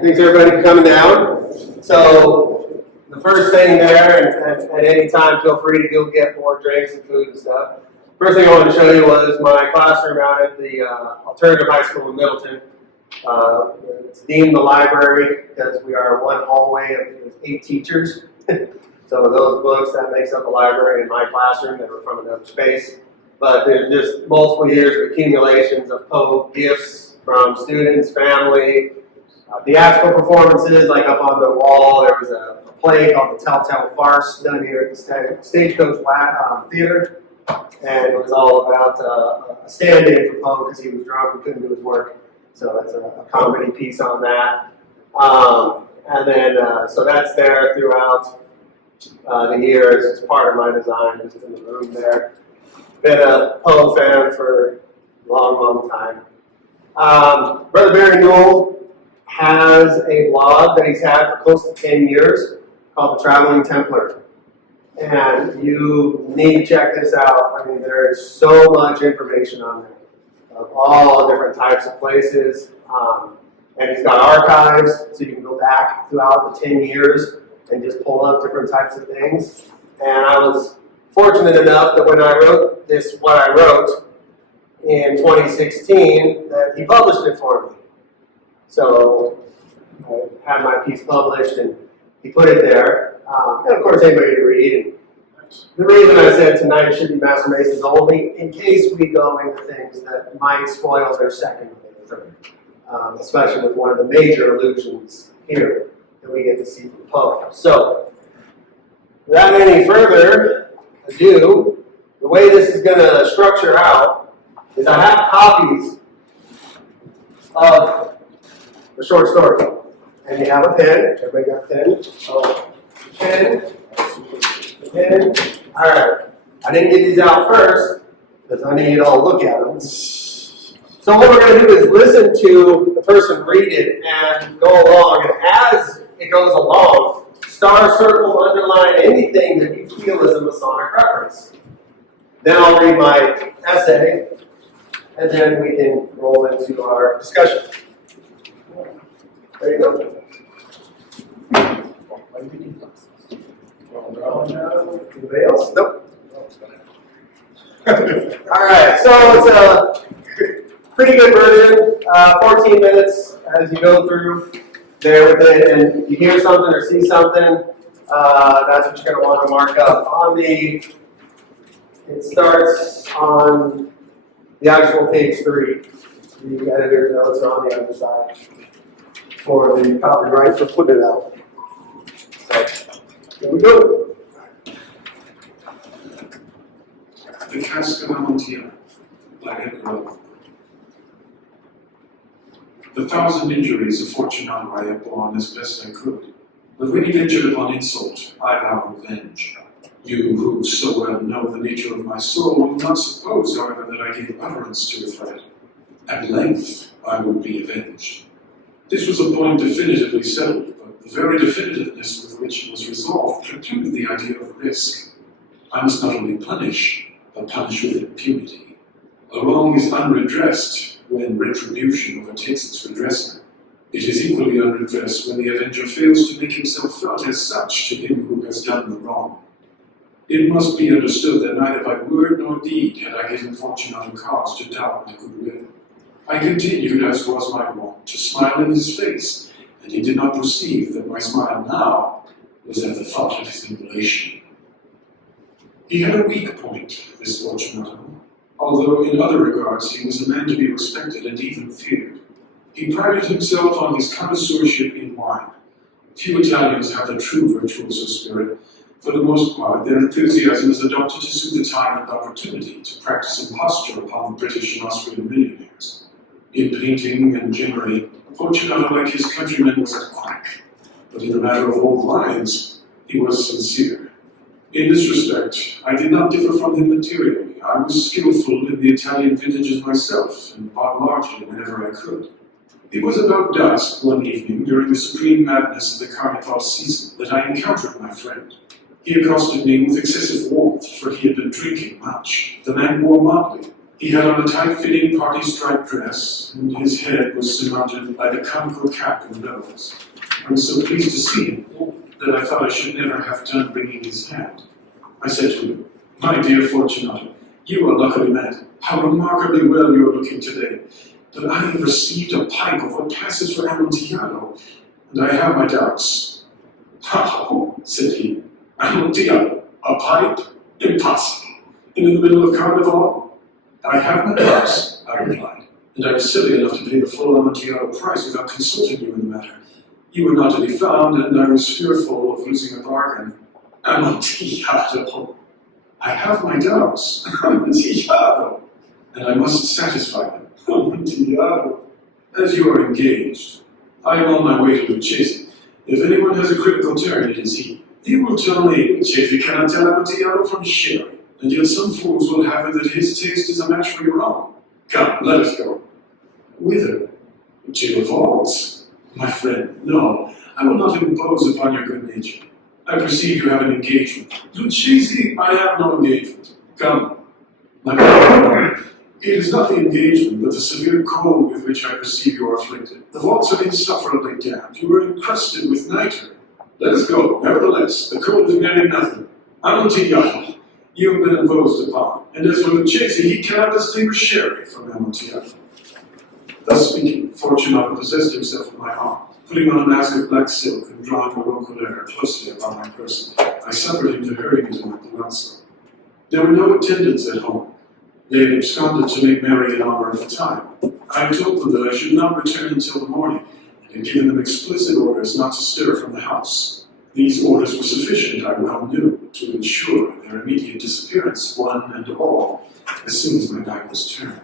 Thanks everybody for coming down. So the first thing there, and at any time feel free to go get more drinks and food and stuff. First thing I wanted to show you was my classroom out at the alternative high school in Middleton. It's deemed the library because we are one hallway of 8 teachers. So those books, that makes up a library in my classroom that were from another space. But there's just multiple years of accumulations of Poe gifts from students, family, theatrical performances, like up on the wall. There was a play called The Telltale Farce done here at the Stagecoach Theater. And it was all about a stand-in for Poe because he was drunk and couldn't do his work. So that's a comedy piece on that. And then, so that's there throughout the years. It's part of my design, just in the room there. Been a Poe fan for a long, long time. Brother Barry Newell has a blog that he's had for close to 10 years called The Traveling Templar. And you need to check this out. I mean, there is so much information on there of all different types of places. And he's got archives, so you can go back throughout the 10 years and just pull up different types of things. And I was fortunate enough that when I wrote this, what I wrote in 2016, that he published it for me. So I had my piece published and he put it there. And of course anybody to read. And the reason I said tonight it should be Master Masons only, in case we go into things that might spoil their second or third. Especially with one of the major illusions here that we get to see from Poe. So, without any further ado, the way this is going to structure out is I have copies of the short story. And you have a pen. Everybody got a pen? So, pen. All right. I didn't get these out first because I need you to all look at them. So what we're going to do is listen to the person read it and go along. And as it goes along, star, circle, underline anything that you feel is a Masonic reference. Then I'll read my essay, and then we can roll into our discussion. There you go. Anybody else? Nope. All right, so it's a pretty good version, 14 minutes as you go through there with it, and if you hear something or see something, that's what you're going to want to mark up. It starts on the actual page 3. The editor's notes are on the other side for the copyright for putting it out. So, here we go. The Cask of Amontillado by Edgar Allan Poe. The 1,000 injuries of Fortunato I have borne as best I could, but when he ventured upon insult, I vowed revenge. You, who so well know the nature of my soul, will not suppose, however, that I gave utterance to the threat. At length, I would be avenged. This was a point definitively settled, but the very definitiveness with which it was resolved precluded the idea of risk. I must not only punish, but punish with impunity. A wrong is unredressed when retribution overtakes its redressor. It is equally unredressed when the avenger fails to make himself felt as such to him who has done the wrong. It must be understood that neither by word nor deed had I given Fortunato cause to doubt my goodwill. I continued, as was my wont, to smile in his face, and he did not perceive that my smile now was at the thought of his immolation. He had a weak point, this Fortunato, although in other regards he was a man to be respected and even feared. He prided himself on his connoisseurship in wine. Few Italians have the true virtuoso spirit. For the most part, their enthusiasm is adopted to suit the time and opportunity to practice imposture upon the British and Austrian millionaires. In painting and gimmery, Fortunato, like his countrymen, was a quack, but in the matter of old wines, he was sincere. In this respect, I did not differ from him materially. I was skillful in the Italian vintages myself, and bought largely whenever I could. It was about dusk one evening during the supreme madness of the Carnival season that I encountered my friend. He accosted me with excessive warmth, for he had been drinking much. The man wore motley. He had on a tight-fitting party-striped dress, and his head was surmounted by the comical cap and bells. I was so pleased to see him that I thought I should never have done wringing his hand. I said to him, "My dear Fortunato, you are luckily met. How remarkably well you are looking today. But I have received a pipe of what passes for Amontillado, and I have my doubts." "How?" said he. "Amontillado? A pipe? Impossible. And in the middle of Carnival?" "I have my doubts," I replied, "and I was silly enough to pay the full Amontillado price without consulting you in the matter. You were not to be found, and I was fearful of losing a bargain." "Amontillado? I have my doubts." "Amontillado? And I must satisfy them." "Amontillado? As you are engaged, I am on my way to Lucchese. If anyone has a critical turn, it is he. He will tell me Lucchese cannot tell Amontillado from sherry, and yet some fools will have it that his taste is a match for your own. Come, let us go." "Whither?" "To the vaults." "My friend, no, I will not impose upon your good nature. I perceive you have an engagement." "Lucchese, I have no engagement. Come." "My friend, it is not the engagement, but the severe cold with which I perceive you are afflicted. The vaults are insufferably damp. You are encrusted with nitre. Let us go, nevertheless. The cold is merely nothing. Amontillado, you have been imposed upon, and as for Lucchese, he cannot distinguish sherry from Amontillado." Thus speaking, Fortunato possessed himself of my arm, putting on a mask of black silk and drawing a roquelaire closely about my person. I suffered him to hurry me to my palazzo. There were no attendants at home. They had absconded to make merry in honor of the time. I had told them that I should not return until the morning, and had given them explicit orders not to stir from the house. These orders were sufficient, I well knew, to ensure their immediate disappearance, one and all, as soon as my back was turned.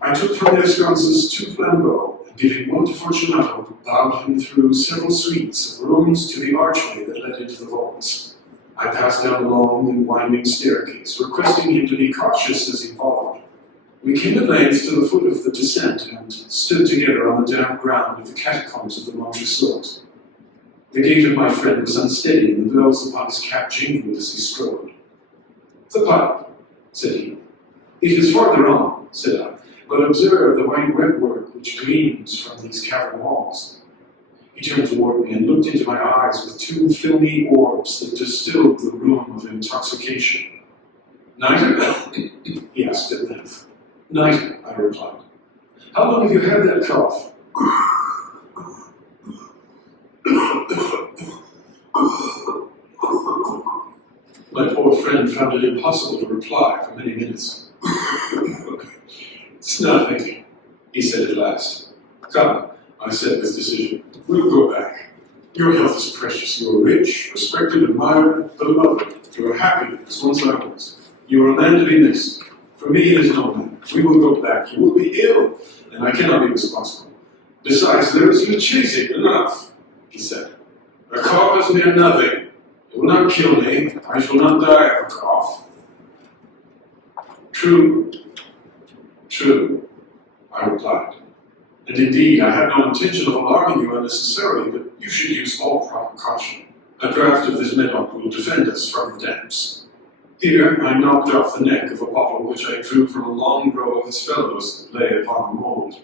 I took from their sconces 2 flambeaux, and giving one to Fortunato, bowed him through several suites of rooms to the archway that led into the vaults. I passed down a long and winding staircase, requesting him to be cautious as he followed. We came at length to the foot of the descent, and stood together on the damp ground of the catacombs of the Montresors. The gait of my friend was unsteady, and the bells upon his cap jingled as he strode. "The pipe," said he. "It is farther on," said I, "but observe the white webwork which gleams from these cavern walls." He turned toward me and looked into my eyes with 2 filmy orbs that distilled the rheum of intoxication. "Nitre?" he asked at length. "Nitre," I replied. "How long have you had that cough?" My poor friend found it impossible to reply for many minutes. "It's nothing," he said at last. "Come," I said with decision, "we'll go back. Your health is precious. You are rich, respected, admired, beloved. You are happy as once I was. You are a man to be missed. For me, it is no man. We will go back. You will be ill, and I cannot be responsible. Besides, there is Lucchese. Enough," he said. "A cough is mere nothing. It will not kill me. I shall not die of a cough." "True, true," I replied. "And indeed, I have no intention of alarming you unnecessarily, but you should use all proper caution. A draught of this medoc will defend us from the damps." Here I knocked off the neck of a bottle which I drew from a long row of its fellows that lay upon the mold.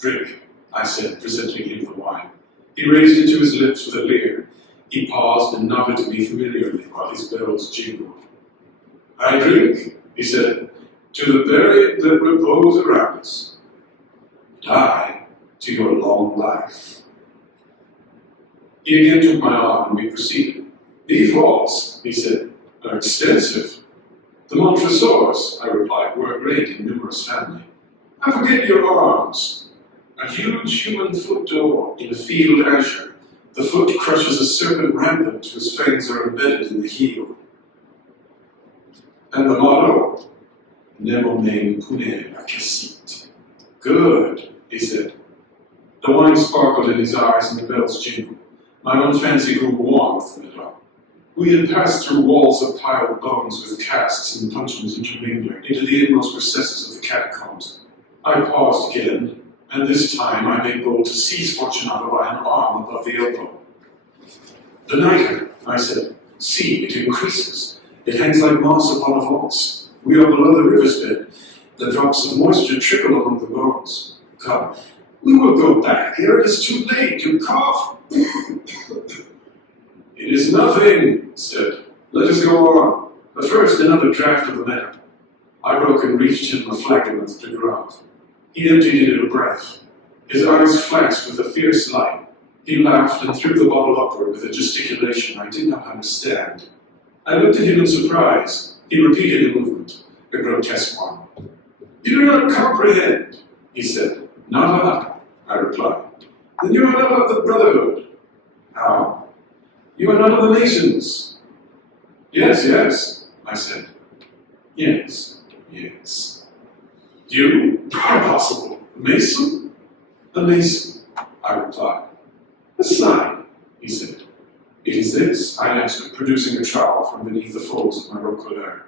"Drink," I said, presenting him the wine. He raised it to his lips with a leer. He paused and nodded to me familiarly while his bells jingled. "I drink," he said, "to the buried that repose around us. And I, to your long life." He again took my arm and we proceeded. "These vaults," he said, "are extensive." "The Montresors," I replied, "were a great and numerous family." "I forget your arms." "A huge human foot door in a field azure. The foot crushes a serpent rampant whose fangs are embedded in the heel." "And the motto?" "Nemo me impune lacessit." "Good," he said. The wine sparkled in his eyes and the bells jingled. My own fancy grew warm with the meadow. We had passed through walls of piled bones with casks and puncheons intermingling into the inmost recesses of the catacombs. I paused again, and this time I made bold to seize Fortunato by an arm above the elbow. "The nitre," I said. "See, it increases. It hangs like moss upon the vaults. We are below the river's bed. The drops of moisture trickle along the bones. Come, we will go back ere it is too late. You cough. It is nothing, he said. Let us go on. But first, another draught of the meadow. I broke and reached him a flagon of the grog. He emptied it in a breath. His eyes flashed with a fierce light. He laughed and threw the bottle upward with a gesticulation I did not understand. I looked at him in surprise. He repeated the movement, a grotesque one. You do not comprehend, he said. Not I replied. Then you are not of the Brotherhood. How? You are not of the Masons. Yes, I said. Yes. You? Impossible. Mason? A Mason, I replied. A sign, he said. It is this, I answered, producing a trowel from beneath the folds of my robe collar.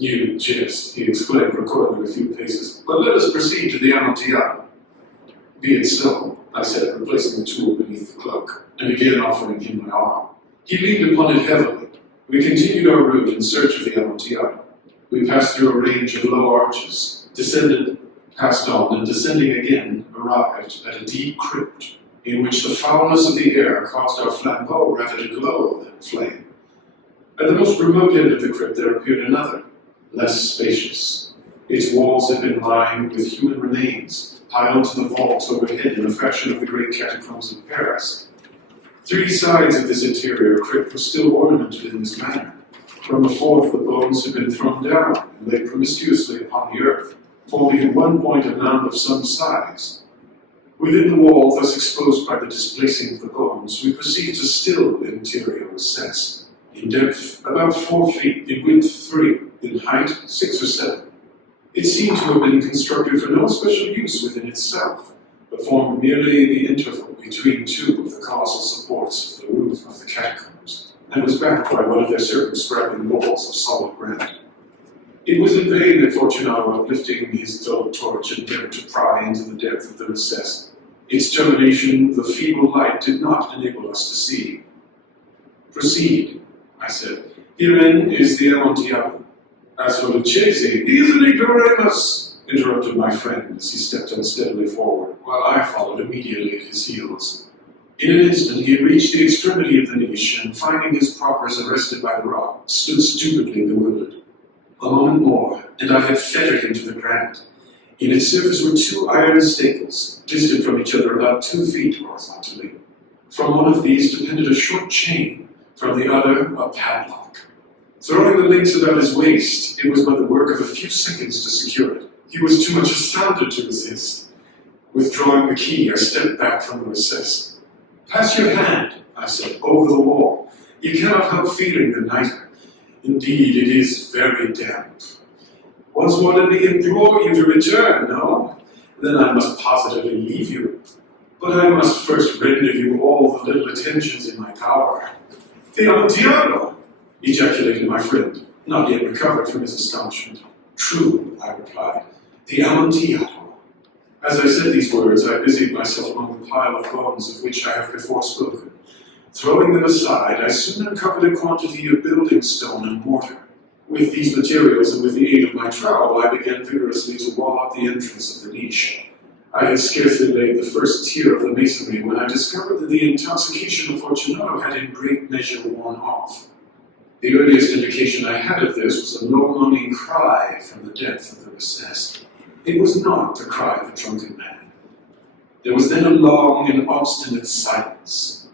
You jest, he exclaimed, recoiling a few paces. But let us proceed to the Amontillado. Be it so, I said, replacing the tool beneath the cloak, and again offering him my arm. He leaned upon it heavily. We continued our route in search of the Amontillado. We passed through a range of low arches, descended, passed on, and descending again, arrived at a deep crypt, in which the foulness of the air caused our flambeau rather to glow than flame. At the most remote end of the crypt there appeared another, less spacious. Its walls had been lined with human remains, piled to the vaults overhead in the fashion of the great catacombs of Paris. 3 sides of this interior crypt were still ornamented in this manner. From the fourth, the bones had been thrown down and laid promiscuously upon the earth, forming at one point a mound of some size. Within the wall, thus exposed by the displacing of the bones, we perceived a still interior recess, in depth about 4 feet, in width 3, in height 6 or 7. It seemed to have been constructed for no special use within itself, but formed merely the interval between 2 of the colossal supports of the roof of the catacombs, and was backed by one of their circumscribing walls of solid granite. It was in vain that Fortunato, lifting his dull torch, endeavored to pry into the depth of the recess. Its termination, the feeble light, did not enable us to see. Proceed, I said. Herein is the Amontillado. As for Lucchesi, he is an ignoramus, interrupted my friend as he stepped unsteadily forward, while I followed immediately at his heels. In an instant he had reached the extremity of the niche, and finding his progress arrested by the rock, stood stupidly bewildered. A moment more, and I had fettered him to the granite. In its surface were 2 iron staples, distant from each other about 2 feet horizontally. From one of these depended a short chain, from the other a padlock. Throwing the links about his waist, it was but the work of a few seconds to secure it. He was too much astounded to resist. Withdrawing the key, I stepped back from the recess. Pass your hand, I said, over the wall. You cannot help feeling the nitre. Indeed, it is very damp. Once more let me implore you to return, no? Then I must positively leave you. But I must first render you all the little attentions in my power. The Amontillado! Ejaculated my friend, not yet recovered from his astonishment. True, I replied. The Amontillado. As I said these words, I busied myself among the pile of bones of which I have before spoken. Throwing them aside, I soon uncovered a quantity of building stone and mortar. With these materials and with the aid of my trowel, I began vigorously to wall up the entrance of the niche. I had scarcely laid the first tier of the masonry when I discovered that the intoxication of Fortunato had in great measure worn off. The earliest indication I had of this was a low moaning cry from the depth of the recess. It was not the cry of a drunken man. There was then a long and obstinate silence.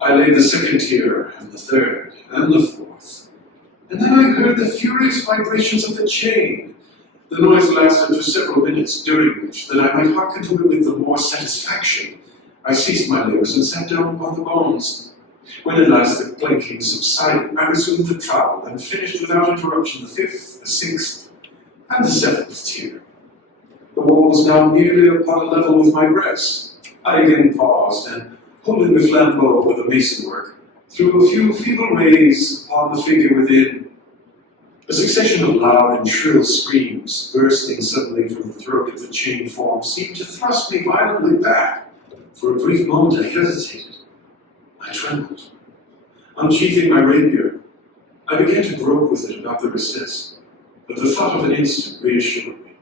I laid the second tier, and the third, and the fourth. And then I heard the furious vibrations of the chain. The noise lasted for several minutes, during which, that I might hearken to it with the more satisfaction, I ceased my labors and sat down upon the bones. When at last the clanking subsided, I resumed the trowel and finished without interruption the 5th, the 6th, and the 7th tier. The wall was now nearly upon a level with my breast. I again paused, and, holding the flambeau over the masonwork, threw a few feeble rays upon the figure within. A succession of loud and shrill screams, bursting suddenly from the throat of the chained form, seemed to thrust me violently back. For a brief moment I hesitated. I trembled. Unsheathing my rapier, I began to grope with it about the recess, but the thought of an instant reassured me.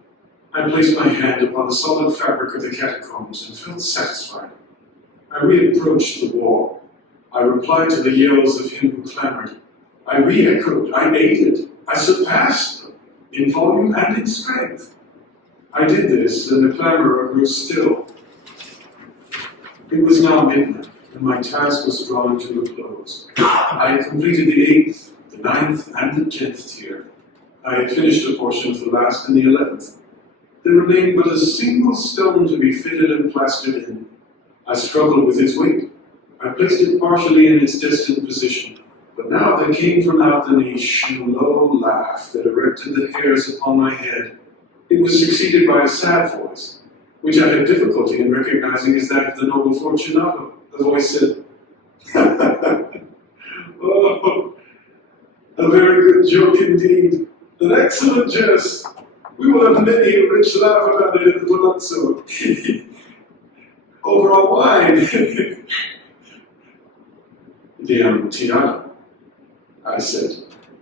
I placed my hand upon the solid fabric of the catacombs and felt satisfied. I reapproached the wall. I replied to the yells of him who clamored. I re-echoed, I aided, I surpassed them in volume and in strength. I did this, and the clamorer grew still. It was now midnight, and my task was drawing to a close. I had completed the 8th, the 9th, and the 10th tier. I had finished a portion of the last and the 11th. There remained but a single stone to be fitted and plastered in. I struggled with its weight. I placed it partially in its destined position. But now there came from out the niche a low laugh that erected the hairs upon my head. It was succeeded by a sad voice, which I had difficulty in recognizing as that of the noble Fortunato. The voice said, "Oh, a very good joke indeed. An excellent jest. We will have many a rich laugh about it at the palazzo. Over our wine." "The Amontillado," I said.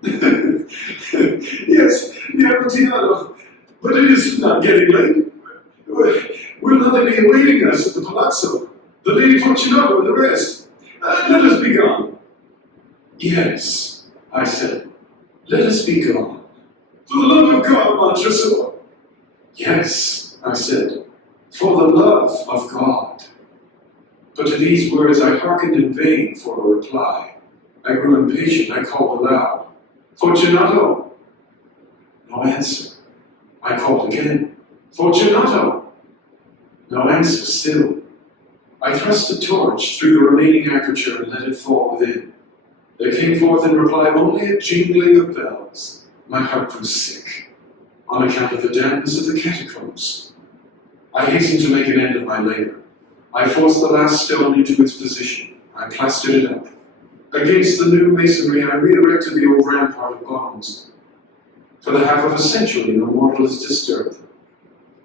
"Yes, the Amontillado. But it is not getting late. Will not be awaiting us at the palazzo? The Lady Fortunato and the rest. Let us be gone." "Yes," I said. "Let us be gone." "For the love of God, Montresor." "Yes," I said. "For the love of God." But to these words I hearkened in vain for a reply. I grew impatient. I called aloud, "Fortunato!" No answer. I called again, "Fortunato!" No answer still. I thrust a torch through the remaining aperture and let it fall within. There came forth in reply only a jingling of bells. My heart grew sick, on account of the dampness of the catacombs. I hastened to make an end of my labor. I forced the last stone into its position. I plastered it up. Against the new masonry, I re-erected the old rampart of bones. For the half of a century, no mortal has disturbed them.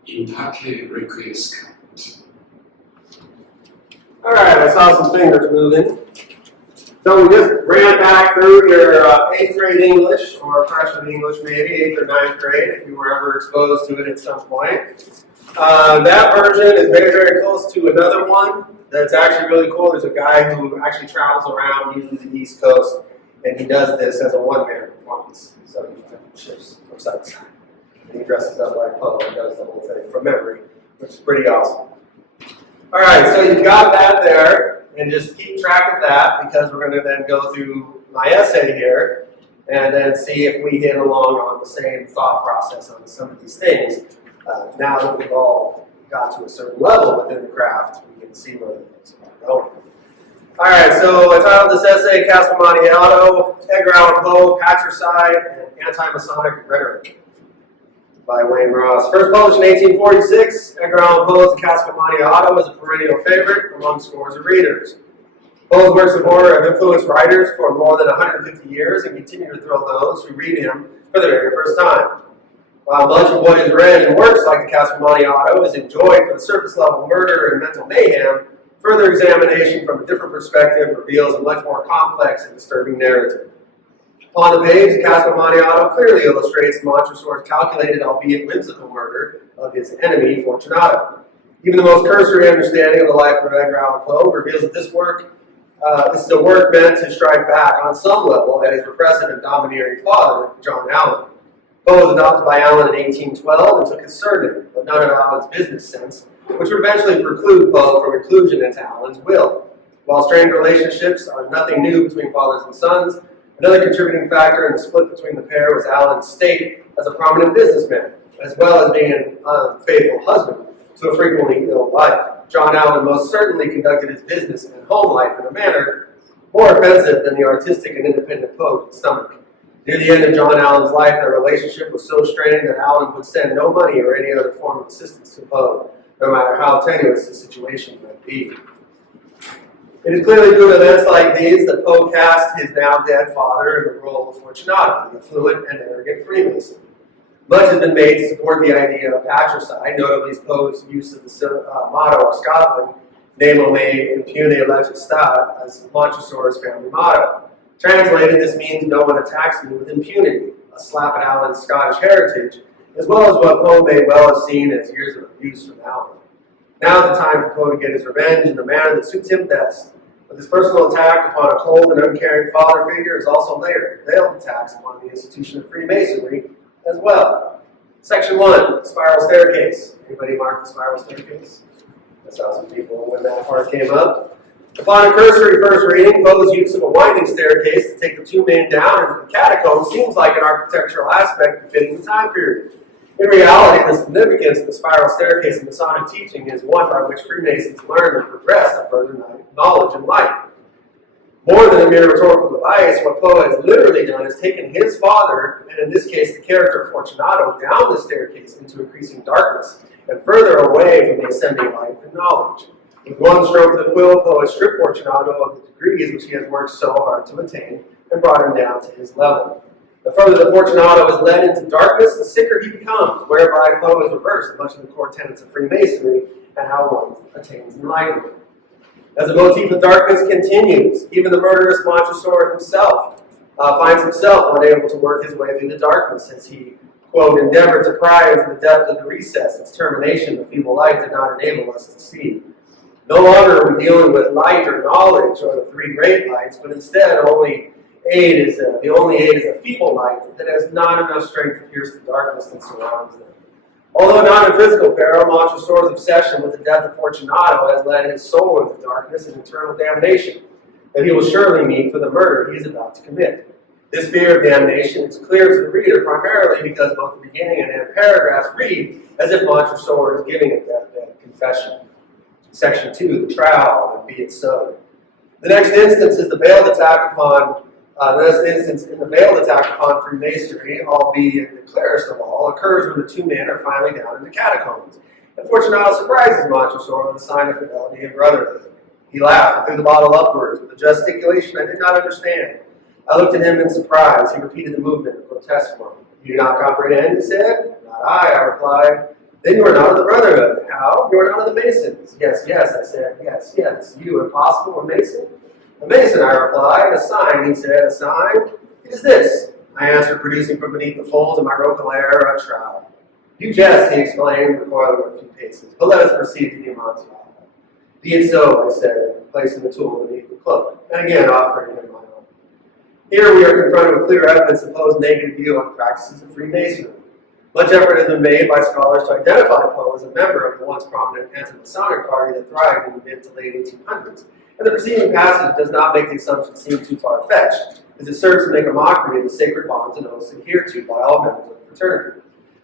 In pace requiescat. All right, I saw some fingers moving. So we just ran back through your 8th grade English, or freshman English maybe, 8th or 9th grade, if you were ever exposed to it at some point. That version is very, very close to another one that's actually really cool. There's a guy who actually travels around, usually the East Coast, and he does this as a one-man performance. So he shifts from side to side. And he dresses up like Poe and does the whole thing from memory, which is pretty awesome. All right, so you've got that there, and just keep track of that because we're going to then go through my essay here and then see if we hit along on the same thought process on some of these things. Now that we've all got to a certain level within the craft, we can see where things are going. All right, so I titled this essay, Cask of Amontillado, Edgar Allan Poe, Patricide, and Anti-Masonic Rhetoric by Wayne Ross. First published in 1846, Edgar Allan Poe's The Cask of Amontillado is a perennial favorite among scores of readers. Poe's works of horror have influenced writers for more than 150 years and continue to thrill those who read him for the very first time. While much of what is read in works like The Cask of Amontillado is enjoyed for the surface level murder and mental mayhem, further examination from a different perspective reveals a much more complex and disturbing narrative. Upon the page, The Cask of Amontillado clearly illustrates Montresor's calculated, albeit whimsical, murder of his enemy, Fortunato. Even the most cursory understanding of the life of Edgar Allan Poe reveals that this is a work meant to strike back on some level at his repressive and domineering father, John Allan. Poe was adopted by Allan in 1812 and took his surname, but none of Allan's business sense, which would eventually preclude Poe from inclusion into Allan's will. While strained relationships are nothing new between fathers and sons, another contributing factor in the split between the pair was Allan's state as a prominent businessman, as well as being an unfaithful husband to a frequently ill wife. John Allan most certainly conducted his business and home life in a manner more offensive than the artistic and independent Poe could stomach. Near the end of John Allan's life, their relationship was so strained that Allan would send no money or any other form of assistance to Poe, no matter how tenuous the situation might be. It is clearly due to events like these that Poe cast his now dead father in the role of Fortunato, the affluent and arrogant Freemason. Much has been made to support the idea of patricide, notably Poe's use of the motto of Scotland, Nemo me impune legistat, as Montresor's family motto. Translated, this means no one attacks me with impunity, a slap at Allan's Scottish heritage as well as what Poe may well have seen as years of abuse from Allan. Now is the time for Poe to get his revenge in the manner that suits him best. But this personal attack upon a cold and uncaring father figure is also layered, veiled attacks upon the institution of Freemasonry as well. Section 1, spiral staircase. Anybody mark the spiral staircase? I saw some people when that part came up. Upon a cursory first reading, Poe's use of a winding staircase to take the two men down into the catacombs seems like an architectural aspect befitting the time period. In reality, the significance of the spiral staircase in Masonic teaching is one by which Freemasons learn and progress to further knowledge in life. More than a mere rhetorical device, what Poe has literally done is taken his father, and in this case the character of Fortunato, down the staircase into increasing darkness, and further away from the ascending light and knowledge. With one stroke of the quill, Poe has stripped Fortunato of the degrees which he has worked so hard to attain, and brought him down to his level. The further that Fortunato is led into darkness, the sicker he becomes, whereby Poe has reversed much of the core tenets of Freemasonry and how one attains enlightenment. As the motif of darkness continues, even the murderous Montresor himself finds himself unable to work his way through the darkness as he, quote, endeavored to pry into the depth of the recess. Its termination, the feeble light, did not enable us to see. No longer are we dealing with light or knowledge or the three great lights, but instead the only aid is a feeble light that has not enough strength to pierce the darkness that surrounds them. Although not in physical peril, Montresor's obsession with the death of Fortunato has led his soul into darkness and eternal damnation that he will surely meet for the murder he is about to commit. This fear of damnation is clear to the reader primarily because both the beginning and end paragraphs read as if Montresor is giving a deathbed confession. Section 2, the trial, and be it so. The next instance is the veiled attack upon Freemasonry, albeit the clearest of all, occurs when the two men are finally down in the catacombs. And Fortunato surprises Montresor with a sign of fidelity and brotherhood. He laughed and threw the bottle upwards with a gesticulation I did not understand. I looked at him in surprise. He repeated the movement of grotesque one. You do not comprehend, he said. Not I replied. Then you are not of the Brotherhood. How? You are not of the Masons. Yes, I said. Yes. You, impossible, a Mason? A Mason, I replied. A sign, he said. A sign? It is this, I answered, producing from beneath the folds of my roquelaire a trowel. You jest, he exclaimed, recoiling a few paces. But let us proceed to the Amontillado. Be it so, I said, placing the tool beneath the cloak, and again offering him my own. Here we are confronted with clear evidence of Poe's negative view on practices of Freemasonry. Much effort has been made by scholars to identify Poe as a member of the once prominent Anti-Masonic party that thrived in the mid to late 1800s. And the preceding passage does not make the assumption seem too far-fetched, as it serves to make a mockery of the sacred bonds and oaths adhered to by all members of the fraternity.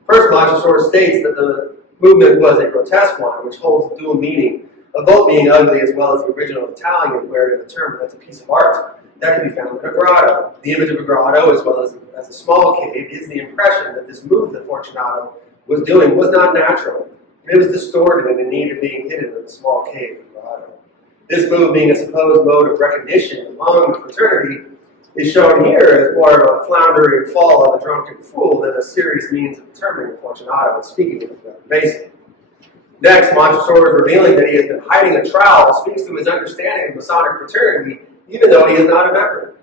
First, Montresor states that the movement was a grotesque one, which holds the dual meaning of both being ugly as well as the original Italian, wherein the term that's a piece of art that can be found in a grotto. The image of a grotto, as well as a small cave, is the impression that this move that Fortunato was doing was not natural. It was distorted and in need of being hidden in a small cave or grotto. This move, being a supposed mode of recognition among the fraternity, is shown here as more of a floundering fall of a drunken fool than a serious means of determining if Fortunato is speaking with another Mason. Next, Montresor is revealing that he has been hiding a trowel that speaks to his understanding of Masonic fraternity, even though he is not a member.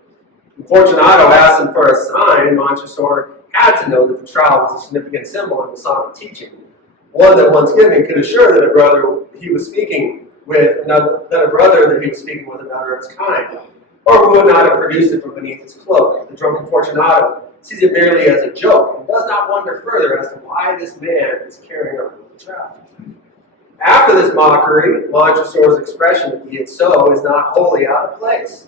When Fortunato asked him for a sign, Montresor had to know that the trowel was a significant symbol in Masonic teaching, one that once given could assure that a brother he was speaking with another of his kind, or who would not have produced it from beneath his cloak. The drunken Fortunato sees it merely as a joke and does not wonder further as to why this man is carrying around the trowel. After this mockery, Montresor's expression of be it so is not wholly out of place.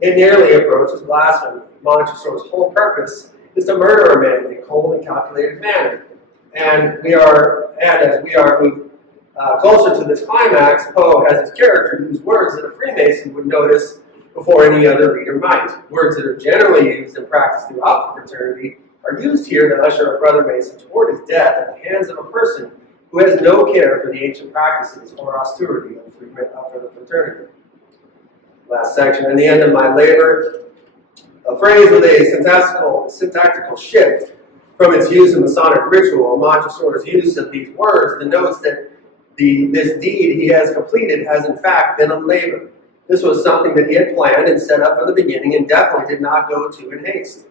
It nearly approaches blasphemy. Montresor's whole purpose is to murder a man in a cold and calculated manner. And as we are moved closer to this climax, Poe has his character use words that a Freemason would notice before any other reader might. Words that are generally used and practiced throughout the fraternity are used here to usher a brother Mason toward his death at the hands of a person who has no care for the ancient practices or austerity of the fraternity. Last section, in the end of my labor, a phrase with a syntactical shift from its use in Masonic ritual. Montresor's use of these words denotes that this deed he has completed has in fact been a labor. This was something that he had planned and set up from the beginning and definitely did not go to in haste.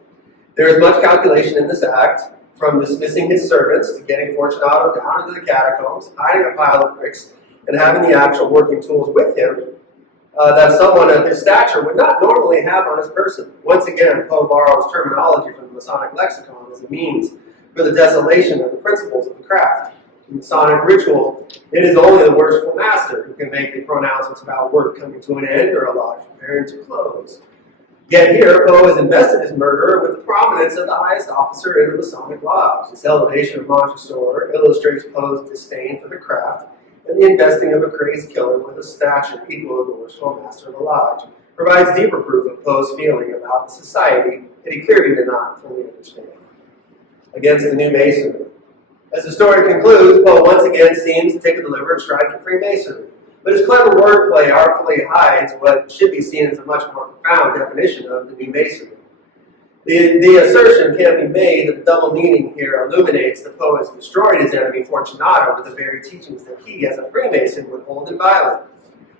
There is much calculation in this act, from dismissing his servants to getting Fortunato down into the catacombs, hiding a pile of bricks, and having the actual working tools with him that someone of his stature would not normally have on his person. Once again, Poe borrows terminology from the Masonic lexicon as a means for the desolation of the principles of the craft. In Masonic ritual, it is only the worshipful master who can make the pronouncements about work coming to an end or a lodge preparing to close. Yet here, Poe has invested his murderer with the prominence of the highest officer in the Masonic lodge. This elevation of Montresor illustrates Poe's disdain for the craft and the investing of a crazed killer with a stature equal to the worshipful master of the lodge provides deeper proof of Poe's feeling about the society that he clearly did not fully understand. Against the new Masonry. As the story concludes, Poe once again seems to take a deliberate strike at Freemasonry, but his clever wordplay artfully hides what should be seen as a much more profound definition of the new Masonry. The assertion can be made that the double meaning here illuminates that Poe has destroyed his enemy Fortunato with the very teachings that he, as a Freemason, would hold inviolate.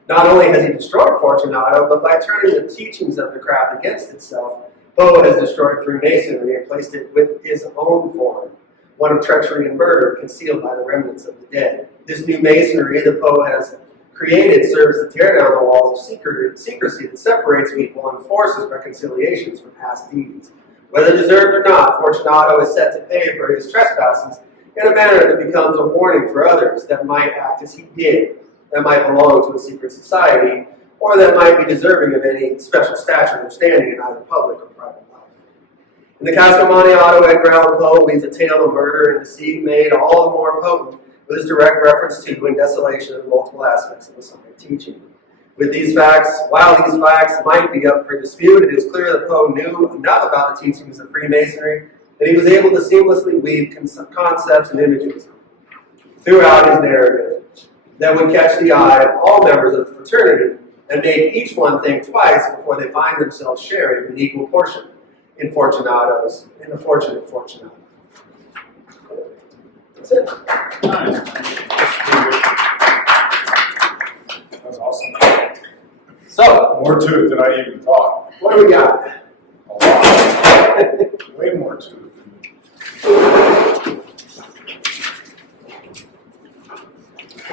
Not only has he destroyed Fortunato, but by turning the teachings of the craft against itself, Poe has destroyed Freemasonry and placed it with his own form, one of treachery and murder concealed by the remnants of the dead. This new Masonry that Poe has created serves to tear down the walls of secrecy that separates people and forces reconciliations for past deeds. Whether deserved or not, Fortunato is set to pay for his trespasses in a manner that becomes a warning for others that might act as he did, that might belong to a secret society, or that might be deserving of any special stature or standing in either public or private life. In the Cask of Amontillado, Edgar Allan Poe weaves a tale of murder and deceit made all the more potent with his direct reference to and desolation of multiple aspects of Masonic teaching. With these facts, while these facts might be up for dispute, it is clear that Poe knew enough about the teachings of Freemasonry that he was able to seamlessly weave concepts and images throughout his narrative that would catch the eye of all members of the fraternity and make each one think twice before they find themselves sharing an equal portion in the fortune of Fortunato. That's it. That was awesome. So, More to it than I even thought. what do we got? A lot. Way more to it.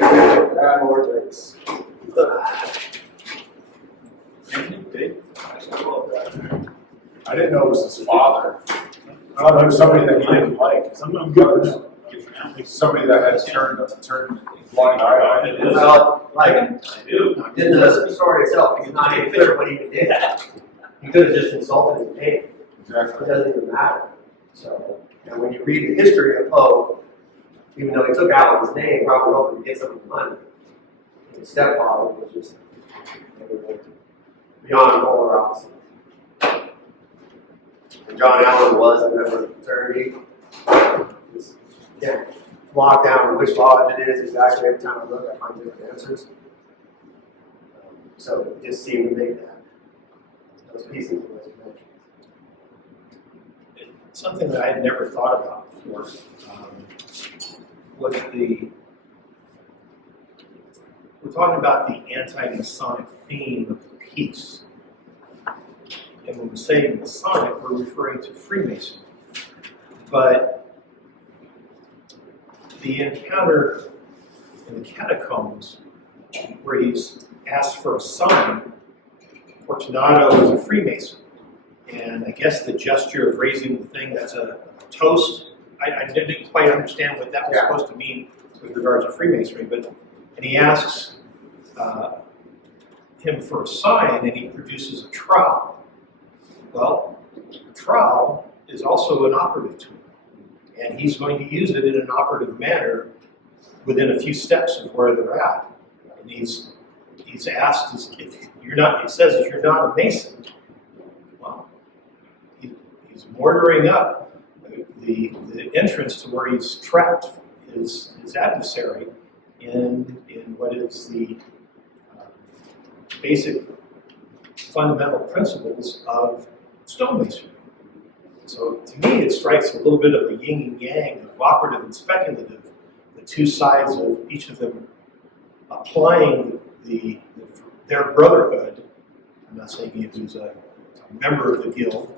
Add more drinks. I didn't know it was his father. I thought it was somebody that he didn't like. Somebody that had turned a blind eye on him. Well, like, in the story itself, it's not even clear what he even did. He could have just insulted his name. Exactly. It doesn't even matter. So, and when you read the history of Poe, even though he took Allen's name, probably hoping to get some of the money, his stepfather was just beyond polar opposite. And John Allen was a member of the fraternity. Just, again, locked down which lodge it is exactly. Every time I look, I find different answers. So it just seemed to make those pieces of those connections. Something that I had never thought about before was we're talking about the anti-Masonic theme of peace. And when we say Masonic, we're referring to Freemasonry. But the encounter in the catacombs where he's asked for a sign, Fortunato is a Freemason. And I guess the gesture of raising the thing that's a toast, I didn't quite understand what that was supposed to mean with regards to Freemasonry, and he asks him for a sign, and he produces a trowel. Well, a trowel is also an operative tool, and he's going to use it in an operative manner within a few steps of where they're at. And he's asked if you're not, it says if you're not a Mason, well, he's mortaring up the entrance to where he's trapped his adversary in what is the basic fundamental principles of stonemasonry. So to me, it strikes a little bit of a yin and yang of operative and speculative, the two sides of each of them applying their brotherhood. I'm not saying he was a member of the guild,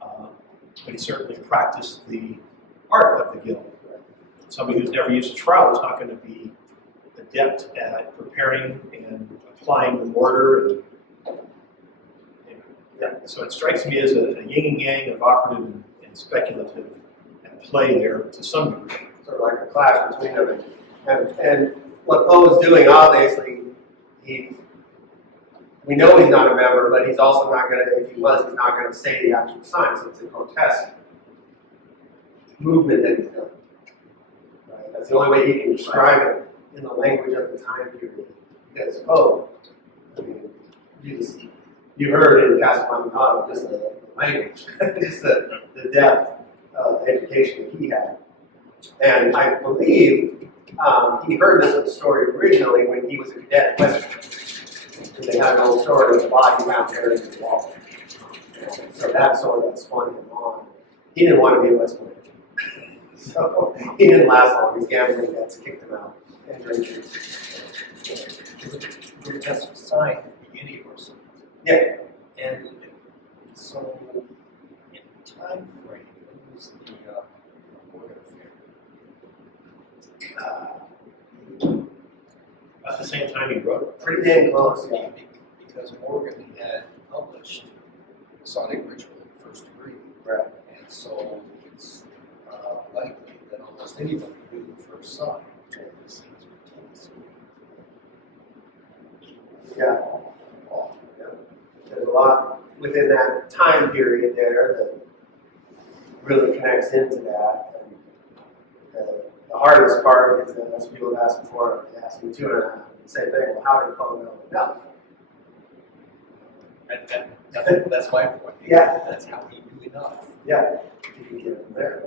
but he certainly practiced the art of the guild. Somebody who's never used a trowel is not going to be adept at preparing and applying the mortar. So it strikes me as a yin and yang of operative and speculative at play there to some degree. Sort of like a clash between them. And what Poe is doing, obviously, we know he's not a member, but he's also not going to, if he was, he's not going to say the actual sign, so it's a grotesque movement that he's done. Right? That's the only way he can describe it in the language of the time period. Because Poe, I mean, you heard in Cask of Amontillado just the language, just the depth of education that he had. And I believe he heard this story originally when he was a cadet at West Point. And they had an old story of a body found buried in the wall. So that's sort of spun him on. He didn't want to be at West Point. So he didn't last long. His gambling debts kicked him out and drinking. Grotesque sign at the beginning or something. Yeah. And so, in time frame, when was the Morgan affair? At the same time he wrote it. Pretty dang close, yeah. Because Morgan had published Masonic Ritual in the First Degree. Right. And so it's likely that almost anybody knew the first sign, which all these things were told. Yeah. There's a lot within that time period there that really connects into that. And the hardest part is that, as people have asked before, they asked me too, and I say, well, how did Poe know enough? That's my point. Yeah. That's how he knew enough. Yeah, you can get it from there.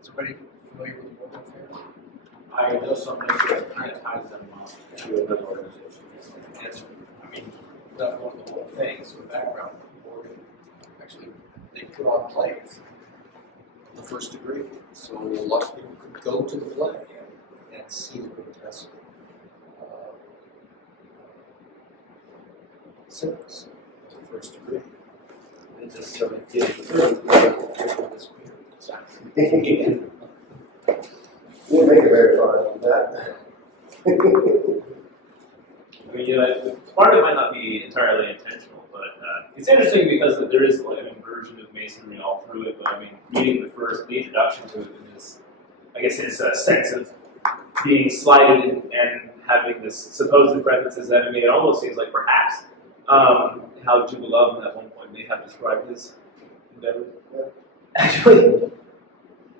Is everybody familiar with the Morgan affair? I know something that kind of ties them up to another organization. And, I mean, not going the whole thing, so the background, Morgan, actually, they put on plays in the First Degree. So lots of people could go to the play and see the grotesque symbols of the First Degree. And it just started getting this weird. We'll make it very far from that. I mean, part of it might not be entirely intentional, but it's interesting because there is like an inversion of Masonry all through it. But I mean, reading the introduction to it, is, I guess, his sense of being slighted and having this supposed friend that's his enemy. It almost seems like perhaps how Jubileum at one point may have described his endeavor. Yeah. Actually,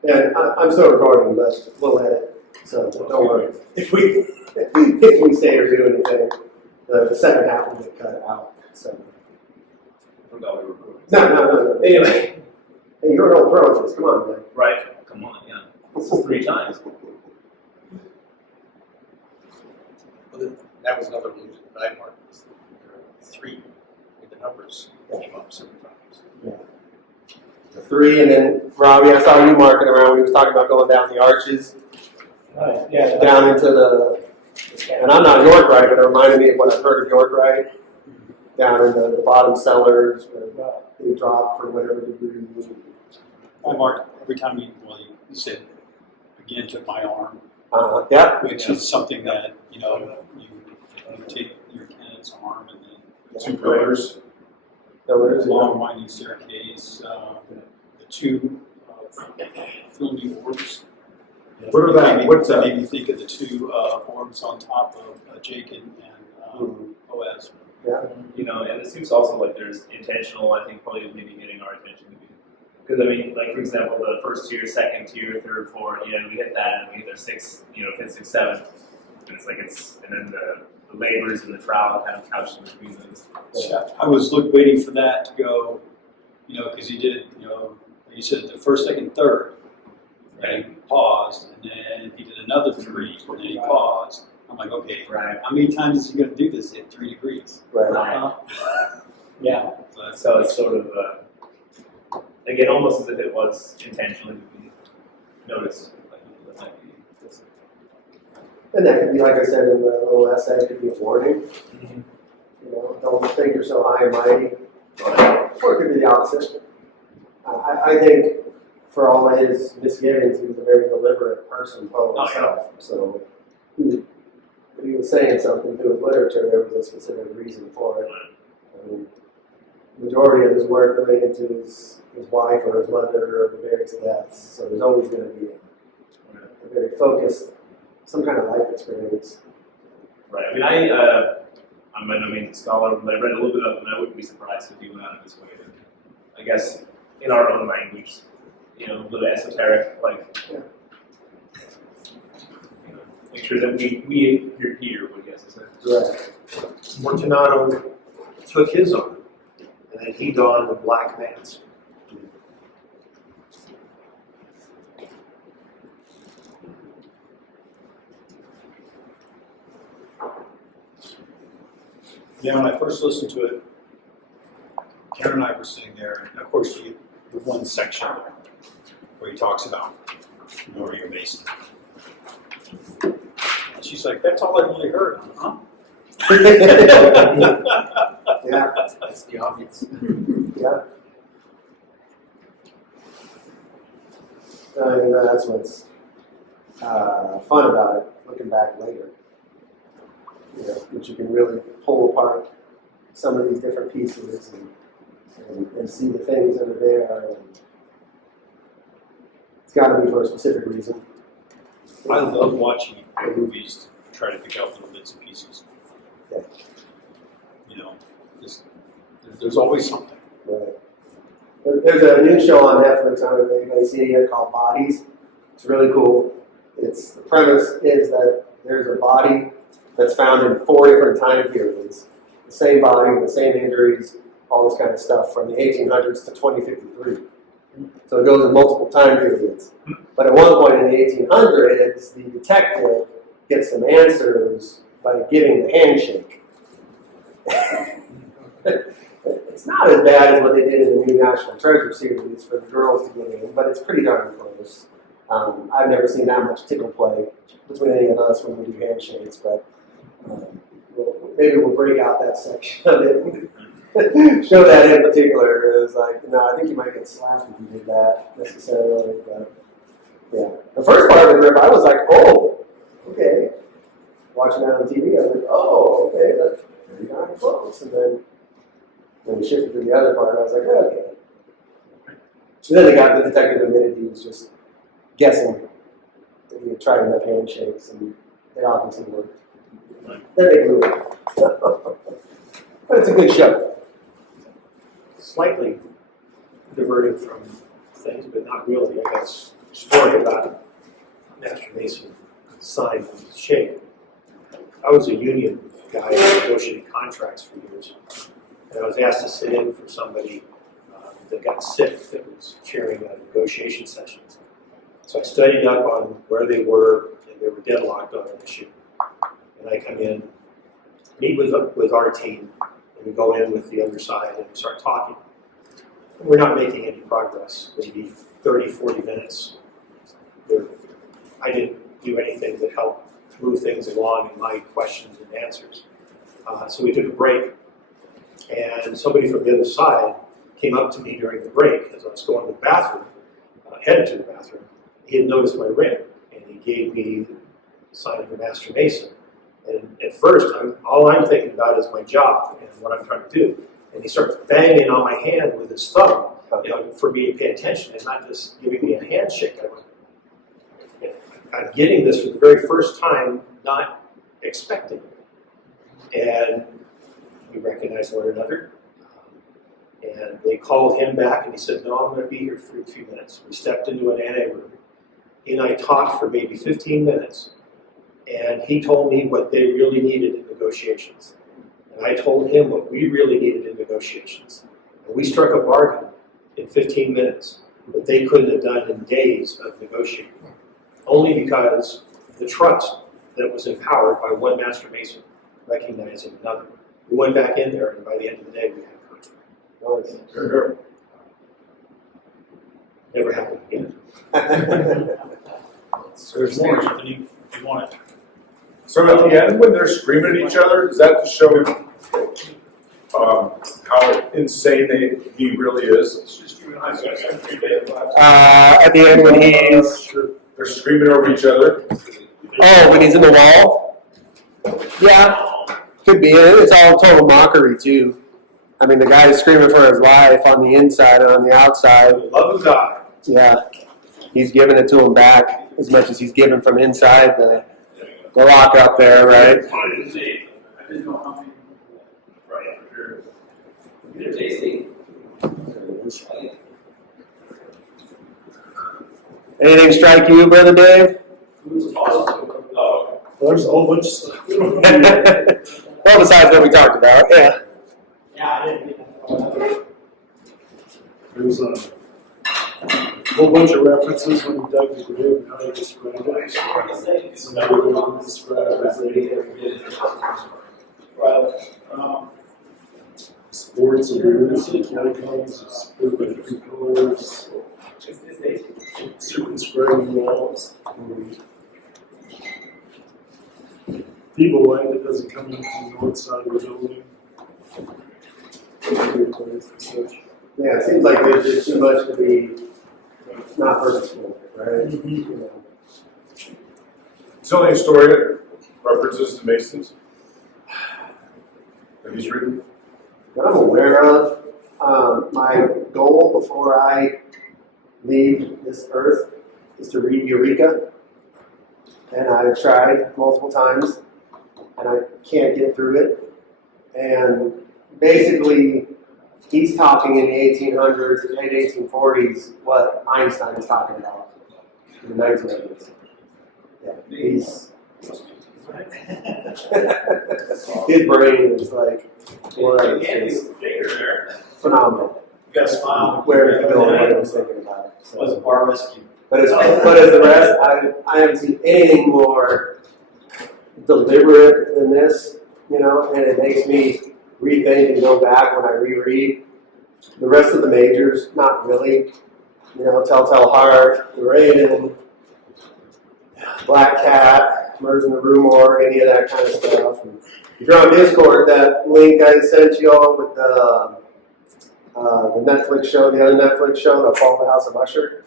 Yeah, I'm still recording, but we'll edit, so don't worry. If we say or do anything, the second half will get cut out. So I forgot we were recording. no. Anyway, Hey, you're an old pro at this. Come on, man. right? Come on, yeah. This is 3 times. Well, that was another illusion that I marked. Was there were 3 with the numbers came up several times. Yeah. The 3, and then Robbie, I saw you marking around when he was talking about going down the arches, Right, yeah. down into the. And I'm not York right, but it reminded me of what I've heard of York right, down in the bottom cellars where they drop for whatever degree. I marked every time you said, again, took my arm, Yeah. which is something that, you take your candidate's arm and then 2 pillars, Pillars, long winding staircase, the 2 filmy orbs. What are that? What's that? Made me think of the 2 orbs on top of Jacob and Boaz. Yeah. And it seems also like there's intentional, I think, probably maybe getting our attention. Because, I mean, like, for example, the first tier, second tier, third, fourth, we hit that, and we hit their 6, 5th, 6th, 7th. And it's like and then the labors and the trowel kind of couched in between those. Yeah, I was waiting for that to go, because you did, you said the first, second, third, and he paused, and then he did another 3, and then he paused. I'm like, okay, Right. how many times is he going to do this at 3 degrees? Right. Yeah. So it's sort of, again, almost as if it was intentionally to be noticed. That might be this. And that could be, like I said in the little essay, it could be a warning. Don't think you're so high and mighty. Or it could be the opposite. I think for all of his misgivings, he was a very deliberate person, Poe Oh, yeah. himself. So if he was saying something to his literature, there was a specific reason for it. I mean, the majority of his work related to his wife or his mother or the various deaths. So there's always going to be a very focused, some kind of life experience. Right. I mean, I'm by no means a scholar, but I read a little bit of it, and I wouldn't be surprised if he went out of his way to, I guess, in our own language, you know, a little esoteric, like, Yeah. you know, make sure that we here would guess is Right. Mortonado took his on, and then he donned the black mask. Yeah, when I first listened to it, Karen and I were sitting there, and of course, the one section there where he talks about knowing your Mason. And she's like, "That's all I really heard, huh?" Yeah. That's the obvious. Yeah. And that's what's fun about it, looking back later. You know, that you can really pull apart some of these different pieces and see the things that are there. And it's got to be for a specific reason. I love watching movies to try to pick out little bits and pieces. Yeah. You know, there's always something. Right. There's a new show on Netflix, I don't know if anybody's seen it, called Bodies. It's really cool. The premise is that there's a body that's found in 4 different time periods. The same body, the same injuries, all this kind of stuff from the 1800s to 2053. So it goes in multiple time periods. But at one point in the 1800s, the detective gets some answers by giving the handshake. It's not as bad as what they did in the new National Treasure series for the girls to get in, but it's pretty darn close. I've never seen that much tickle play between any of us when we do handshakes, but maybe we'll break out that section of it. Show that in particular. It was like, no, I think you might get slapped if you did that necessarily. But yeah, the first part of the grip, I was like, oh, okay. Watching that on TV, I was like, oh, okay, that's pretty darn close. And then when we shifted to the other part, I was like, okay. And then the detective admitted he was just guessing that he had tried enough handshakes, and they obviously worked. Then they moved on. But it's a good show. Slightly diverting from things, but not really. I got a story about Master Mason signed with shape. I was a union guy who negotiated contracts for years, and I was asked to sit in for somebody that got sick that was chairing negotiation sessions. So I studied up on where they were, and they were deadlocked on an issue. And I come in, meet with our team, and we go in with the other side and we start talking. And we're not making any progress, maybe 30, 40 minutes. I didn't do anything that helped move things along in my questions and answers. So we took a break, and somebody from the other side came up to me during the break as I was going to the bathroom, headed to the bathroom. He had noticed my ring, and he gave me the sign of a Master Mason. And at first, all I'm thinking about is my job and what I'm trying to do. And he starts banging on my hand with his thumb, for me to pay attention and not just giving me a handshake. I'm getting this for the very first time, not expecting it. And we recognized one another. And they called him back, and he said, no, I'm going to be here for a few minutes. We stepped into an ante room. He and I talked for maybe 15 minutes. And he told me what they really needed in negotiations. And I told him what we really needed in negotiations. And we struck a bargain in 15 minutes that they couldn't have done in days of negotiating. Only because the trust that was empowered by one Master Mason recognizing another. We went back in there, and by the end of the day, we had a contract. Never happened again. There's more, Anthony, if you want it. So at the end, when they're screaming at each other, is that to show how insane he really is? At the end when he's, They're screaming over each other. oh, when he's in the wall? Yeah, could be. It's all total mockery too. I mean, the guy is screaming for his life on the inside and on the outside. Love of God. Yeah, he's giving it to him back as much as he's given from inside the lock up there, right? Anything strike you, Brother Dave? Well, there's a whole bunch of stuff. Well, besides what we talked about, yeah. There's a whole bunch of references when you dug the grave and how they described it. So now we're going to describe sports and roots and catacombs, split by different colors, circumscribing walls. People light that doesn't come in from the north side of the building. Yeah, it seems like there's just too much to be not purposeful, right? You know. It's only a story that references to Masons that he's written. What I'm aware of, my goal before I leave this earth is to read Eureka. And I've tried multiple times, and I can't get through it. And basically, he's talking in the 1800s and late 1840s what Einstein is talking about in the 1980s. Yeah, his brain is like, it's phenomenal. You got a smile. Where to go, what I was thinking about it. So. Was a bar rescue. But as the rest, I haven't seen anything more deliberate than this, you know, and it makes me rethink and go back when I reread. The rest of the majors, not really. You know, Telltale Heart, Raven, Black Cat, Murders in the Rue Morgue, any of that kind of stuff. And if you're on Discord, that link I sent you all with the Netflix show, the other Netflix show, The Fall of the House of Usher,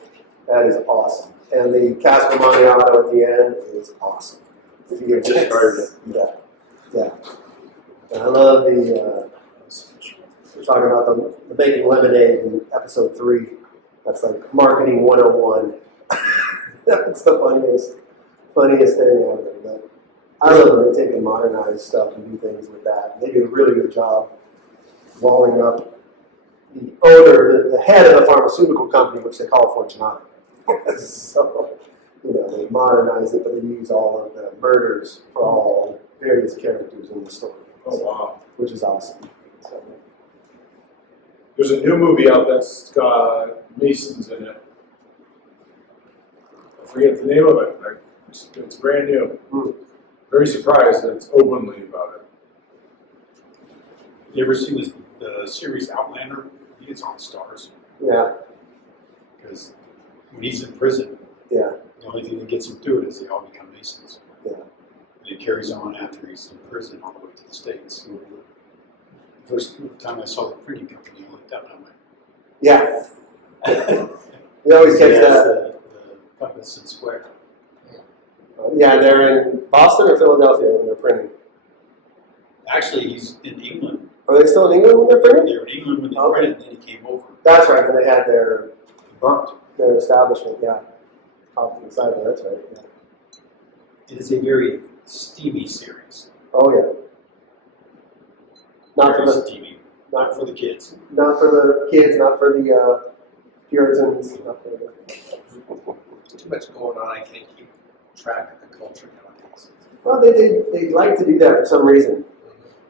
that is awesome. And the Cask of Amontillado at the end is awesome. If you get just started it. Yeah. And I love the, we're talking about the making lemonade in episode 3. That's like marketing 101. That's the funniest thing ever. But I love when they take and modernize stuff and do things with that. They do a really good job walling up the owner, the head of the pharmaceutical company, which they call Fortunato. So, you know, they modernize it, but they use all of the murders for all various characters in the story. Oh, wow. Which is awesome. So, There's a new movie out that's got Masons in it. I forget the name of it. It's brand new. Very surprised that it's openly about it. You ever seen the series Outlander? I think it's on Stars. yeah, Because when he's in prison, yeah, the only thing that gets him through it is they all become Masons. yeah. And it carries on after he's in prison all the way to the States. The first time I saw the printing company, I looked up and I went, Yeah. You always catch "Yes, that. the Compass and Square." Yeah, they're in Boston or Philadelphia when they're printing. Actually, he's in England. Are they still in England when they're printing? They were in England when they Okay. printed, and then he came over. That's right, and they had their Burnt. establishment, yeah. Off to the side there, that's right. Yeah. It is a very steamy series. Oh yeah. Not for Very the steamy. Not for the kids. kids, not for the Puritans. Not for the, Too much going on, I can't keep track of the culture nowadays. well, they like to do that for some reason.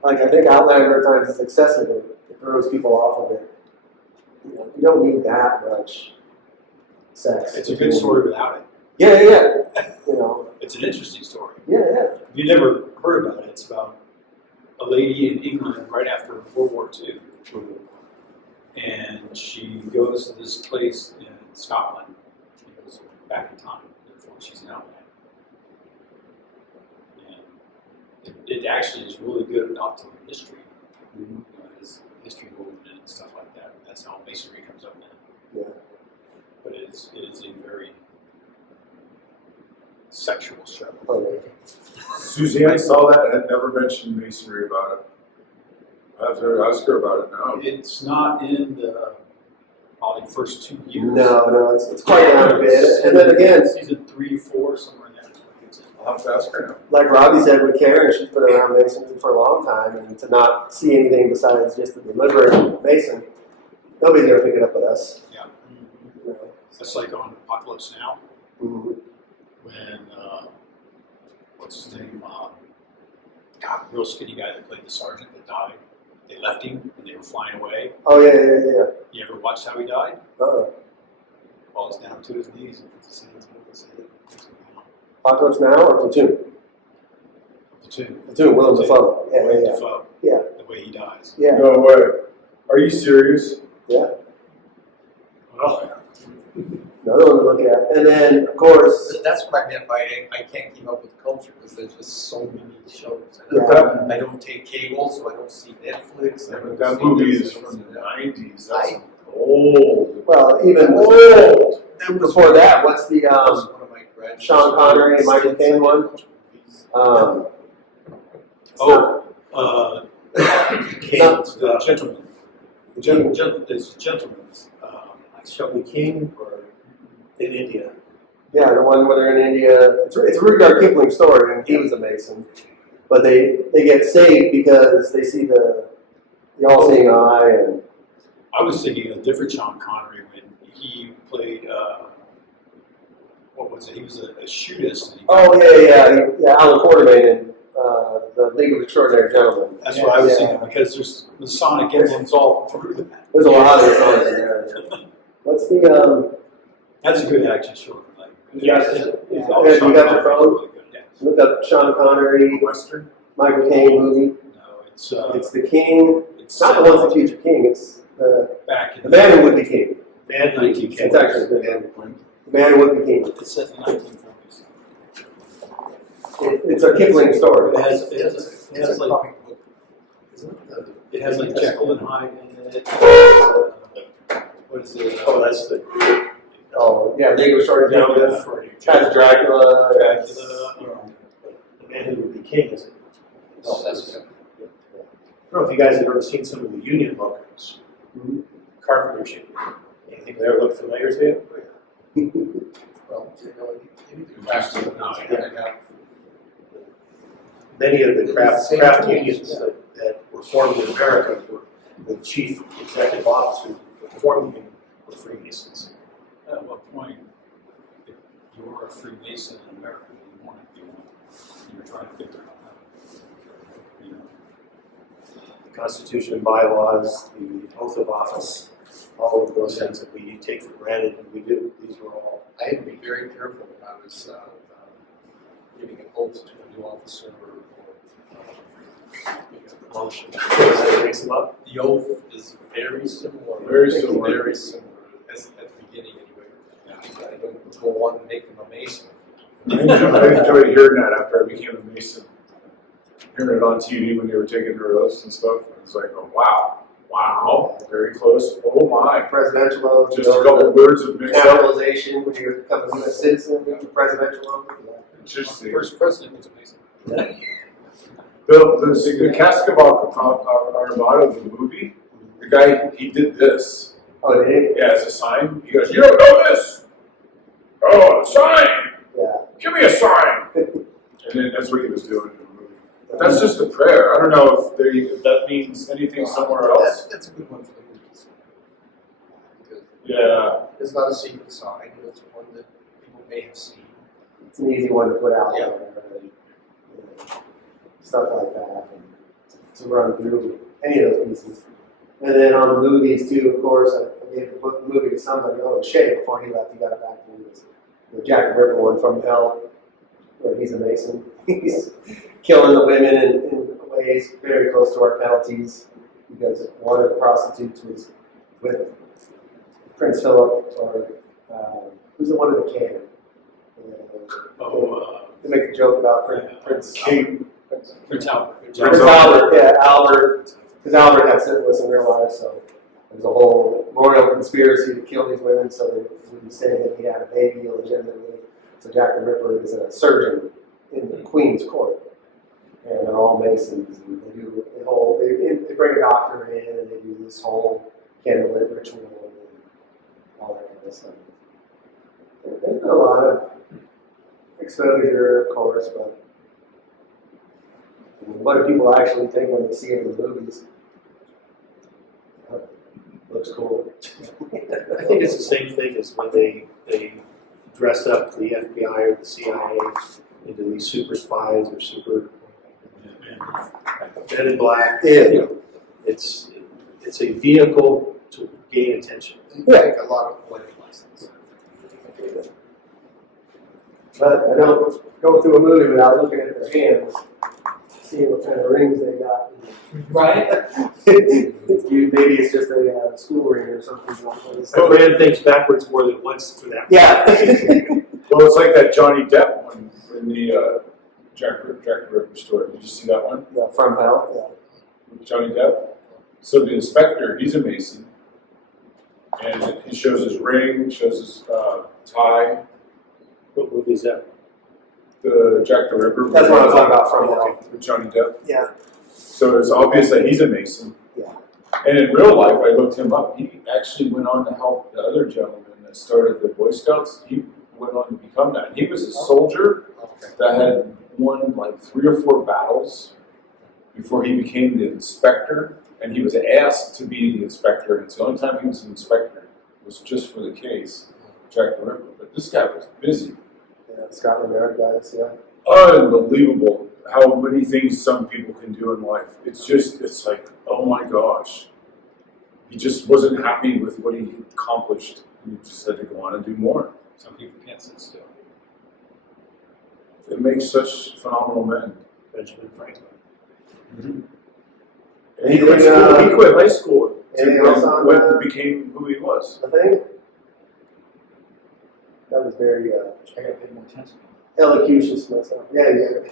Like I think Outlander at times is excessive. It throws people off of it. You know, you don't need that much sex. It's a good story without it. Yeah, yeah, yeah. You know. It's an interesting story. Yeah, yeah. If you never heard about it, it's about a lady in England right after World War II. And she goes to this place in Scotland. She goes back in time, therefore she's an outlander. And it actually is really good about telling history. You know, there's history woven in and stuff like that. That's how Masonry comes up in it. Yeah. But it is a very sexual show. Okay. Suzanne saw that and had never mentioned masonry about it. I have to ask her about it now. It's not in the probably first 2 years. No, it's quite down a bit. And then again, Season 3, 4, somewhere in there. I'll have to ask her now. like Robbie said with Karen, she's been around masonry for a long time, and to not see anything besides just the deliberate mason, nobody's gonna pick it up with us. Yeah. You know. It's like on Apocalypse Now Mhm. when what's his name? God, real skinny guy that played the sergeant that died. They left him and they were flying away. Oh yeah. You ever watched how he died? Uh-uh. Falls down to his knees and puts his hands over his head. Apocalypse Now or Platoon? Platoon. Platoon, Willem Dafoe. Willem Yeah. Dafoe. Yeah. The way he dies. Yeah. No way. Are you serious? Yeah. Well, Another one to look at. And then, of course, That's what I meant by I can't keep up with the culture because there's just so many shows. And Yeah. I don't take cable, so I don't see Netflix. I don't That see movie this, is I don't from see the that. 90s. That's old. well, even Old! before that, what's the That was one of my graduates. Sean Connery and Michael Caine one? Kane's, The gentleman. There's gentlemen's, Shelby King or in India. Yeah, the one where they're in India. It's a Rudyard Kipling story, and he was a Mason. But they get saved because they see the all-seeing eye, and I was thinking of a different Sean Connery when he played, what was it? He was a shootist. And Alan Quartermain in the League of Extraordinary Gentlemen. that's what I was Yeah. thinking because there's Masonic emblems all through that. There's a lot of these songs in there. What's the That's a good action short. Like, Yes. yeah, Okay, you Sean got your Connery's phone? really good. Yeah. look up Sean Connery, Western? Michael Caine movie? No, It's the King. it's Not the one's the future king. It's back in the man who would be king. Man, 1940s. It's actually a good one. The man who would be king. It's set in the 1940s. It's a Kipling story. It has like comic book, isn't it? it has like Jekyll and Hyde in it. What is it? Oh, that's the Oh, yeah, League of Extraordinary Gentlemen. Has Dracula. Dracula. The man who would be king, is it? Oh, that's good. I don't know if you guys have ever seen some of the Union logos. Mhm. Carpenter shit. Anything there look familiar to you? Well, you know, anything faster than I have. Many of the craft unions that were formed in America were the chief executive officers that formed them were Freemasons. At what point, if you're a Freemason in America, you want to be one. You're trying to figure out how. You know. The Constitution and bylaws, the oath of office, all of those things that we take for granted, and we do. These were all. I had to be very careful when I was giving an oath to a new officer or making a promotion. Mix them up. The oath is very similar. Very similar. Very similar, as at the beginning anyway. I don't go on to make them a Mason. I enjoyed hearing that after I became a Mason. Hearing it on TV when they were taking their oaths and stuff. It was like, oh, wow, very close. Oh my. Presidential oath. Just a couple words of mix up. Naturalization when you become a U.S. citizen. Presidential oath. Interesting. First president was a Mason. The Cask of Amontillado, the movie, the guy, he did this. Oh, did he? Yeah, as a sign. He goes, you don't know this? Oh, a sign! Yeah. Give me a sign! And then that's what he was doing in the movie. But that's just a prayer. I don't know if that means anything somewhere else. That's a good one for the movies. Because Yeah. it's not a secret sign, it's one that people may have seen. It's an easy one to put out Yeah. there. And, you know, stuff like that. And to run through any of those pieces. And then on the movies too, of course, I gave the movie to somebody, Shay, before he left, he got it back to me. It was the Jack the Ripper one, From Hell, where he's a Mason. He's killing the women in ways very close to our penalties because one of the prostitutes was with Prince Philip, or who's the one in the can? They make a joke about Prince King. Prince Albert. Albert, yeah, Albert, because Albert had syphilis in real life, so there's a whole royal conspiracy to kill these women so they wouldn't say that he had a baby illegitimately. So Jack the Ripper is a surgeon in the Queen's court. And they're all Masons, and they do the whole, they bring a doctor in and they do this whole candlelit ritual and all that kind of stuff. There's been a lot of exposure, of course, but what do people actually think when they see it in the movies? Looks cool. I think it's the same thing as when they dress up the FBI or the CIA into these super spies or super men in black. Yeah. It's a vehicle to gain attention. Yeah. Like a lot of wedding license. But I don't go through a movie without looking at their hands, seeing what kind of rings they got. Right? Maybe it's just a school ring or something. I ran things backwards more than once for that. Yeah. Well, it's like that Johnny Depp one in the Jack the Ripper story. Did you see that one? Yeah, from hell. With Johnny Depp? So the inspector, he's a Mason. And he shows his ring, shows his tie. What movie is that? The Jack the Ripper. That's what I'm talking about, from hell. With Johnny Depp. Yeah. So it's obvious that he's a Mason. Yeah. And in real life, I looked him up. He actually went on to help the other gentleman that started the Boy Scouts. He went on to become that. He was a soldier that had won like 3 or 4 battles before he became the inspector. And he was asked to be the inspector. And it's the only time he was an inspector was just for the case, Jack the Ripper. But this guy was busy. Yeah, Scotland Yard guys, yeah. Unbelievable how many things some people can do in life. It's like, oh my gosh. He just wasn't happy with what he accomplished. He just had to go on and do more. Some people can't sit still. It makes such phenomenal men. Benjamin Franklin. And he quit school. He quit high school. Anything else on went and became who he was. The thing? That was very I gotta pay more attention. elocucious myself. Yeah. You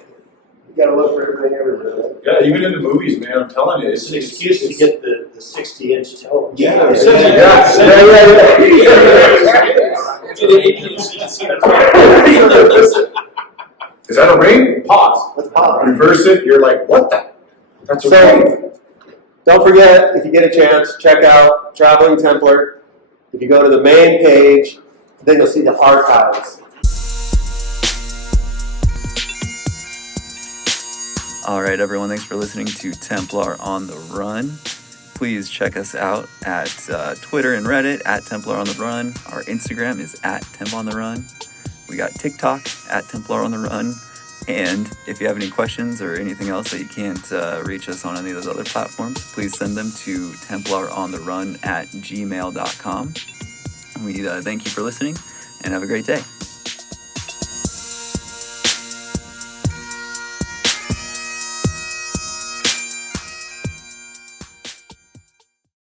gotta look for everything everywhere, right? Yeah, even in the movies, man, I'm telling you. It's an excuse to get the 60-inch television. Yeah. Is that a ring? Pause. Let's pause. Reverse it. You're like, what the? That's a ring. Don't forget, if you get a chance, check out Traveling Templar. If you go to the main page, then you'll see the archives. All right, everyone, thanks for listening to Templar on the Run. Please check us out at Twitter and Reddit at Templar on the Run. Our Instagram is at Temp on the Run. We got TikTok at Templar on the Run. And if you have any questions or anything else that you can't reach us on any of those other platforms, please send them to templarontherun@gmail.com. We thank you for listening and have a great day.